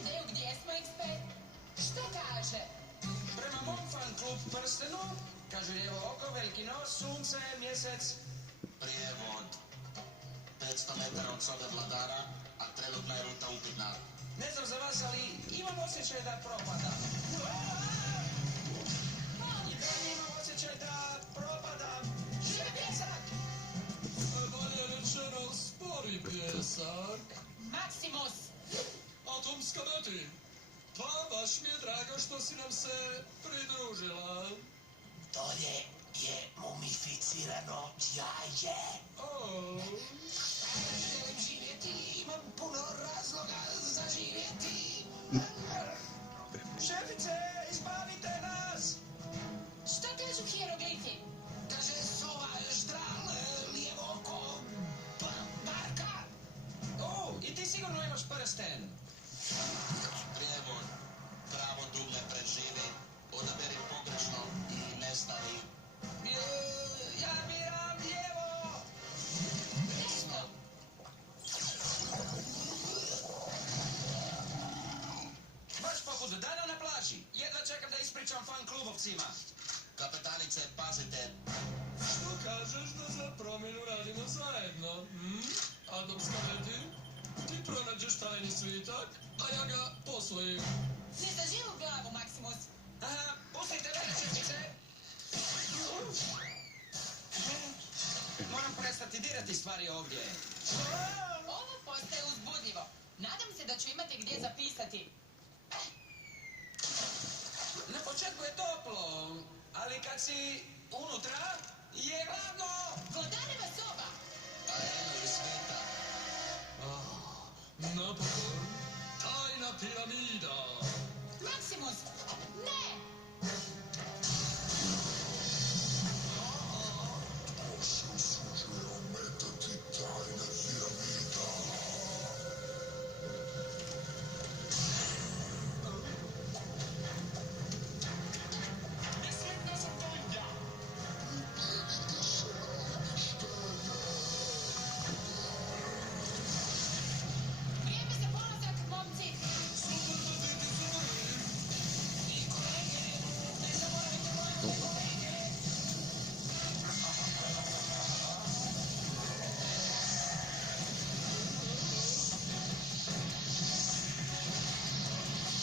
ideju gdje smo, ekspert? Što kaže? Prema mom fan klub prstenu, kaže lijevo oko, veliki nos, sunce, mjesec. Prijevod 500 metara od sobe vladara, a trenutna je ruta upitna. Ne znam za vas, ali imam osjećaj da propada. I da imam osjećaj da propadam. Živi pjesak! Bolje rečeno, spori pjesak. Maksimus! Atomska Beti, pa baš mi je drago što si nam se pridružila. Dolje je mumificirano jaje. Oh. Želim živjeti, imam puno razloga za živjeti. Šefice, izbavite nas! Što kažu hieroglifi? Kaže sova, ždral, lijevo oko, barka. I ti sigurno imaš prsten. Prijevod, pravo dugme preživi, odaberi pogrešno i nestavi. Ja biram lijevo! Desno! Baš poput dana na plaži. Jedva čekam da ispričam fan klubovcima. Kapetanice, pazite. Što kažeš da za promjenu radimo zajedno? Atomska Beti, ti pronađeš tajni svitak, a ja ga posvojim. Ne za živu glavu, Maksimus! Aha, pustite mene, šefice! Moram prestati dirati stvari ovdje. Ovo postaje uzbudljivo. Nadam se da ću imati gdje zapisati. Na početku je toplo, ali kad si unutra, je hladno! Vladareva soba! Arena iz sveta. Napokon, tajna piramida.